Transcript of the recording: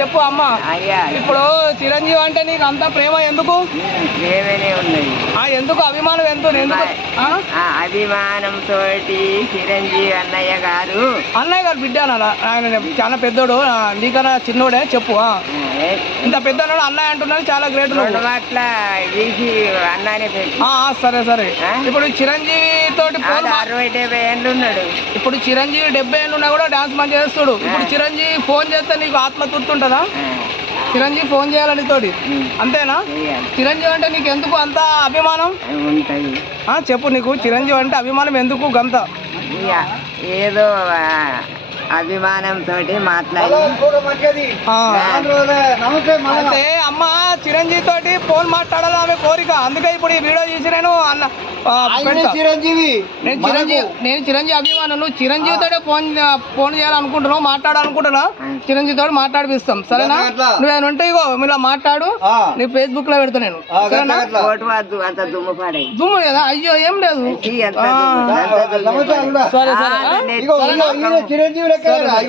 చెప్పు అమ్మ. ఇప్పుడు చిరంజీవి అంటే నీకు అంత ప్రేమ ఎందుకు? ప్రేమనే ఉన్నది. ఎందుకు అభిమానం? ఎందుకు అభిమానంతో చిరంజీవి అన్నయ్య గారు బిడ్డ ఆయన చాలా పెద్దోడు, నీకన్నా చిన్నోడే. చెప్పు, ఇంత పెద్ద అన్నయ్య అంటున్నాడు, చాలా గ్రేట్. అట్లా అన్నానే సరే సరే. ఇప్పుడు చిరంజీవి తోటి 60-70 ఏళ్ళు ఉన్నాడు. ఇప్పుడు చిరంజీవి 70 ఏళ్ళు ఉన్నా కూడా డాన్స్ మంచి చేస్తాడు. ఇప్పుడు చిరంజీవి ఫోన్ చేస్తే నీకు ఆత్మ తృప్తుంటుందా? చిరంజీవి ఫోన్ చేయాలని తోటి, అంతేనా? చిరంజీవి అంటే నీకు ఎందుకు అంత అభిమానం? చెప్పు, నీకు చిరంజీవి అంటే అభిమానం ఎందుకు గంత? ఏదో అభిమానంతో మాట్లాడి. అయితే అమ్మ చిరంజీవి తోటి ఫోన్ మాట్లాడాలి ఆమె కోరిక, అందుకే ఇప్పుడు ఈ వీడియో చూసి నేను నేను చిరంజీవి అభిమానం. నువ్వు చిరంజీవి తోటే ఫోన్ చేయాలనుకుంటున్నావు, మాట్లాడాలనుకుంటున్నా, చిరంజీవి తోటి మాట్లాడిపిస్తాం, సరేనా? నువ్వేమైనా ఉంటే ఇగో ఇలా మాట్లాడు, నీ ఫేస్బుక్ లో పెడతా నేను, సరేనా? దుమ్ము కదా, అయ్యో ఏం లేదు, సరే సరే.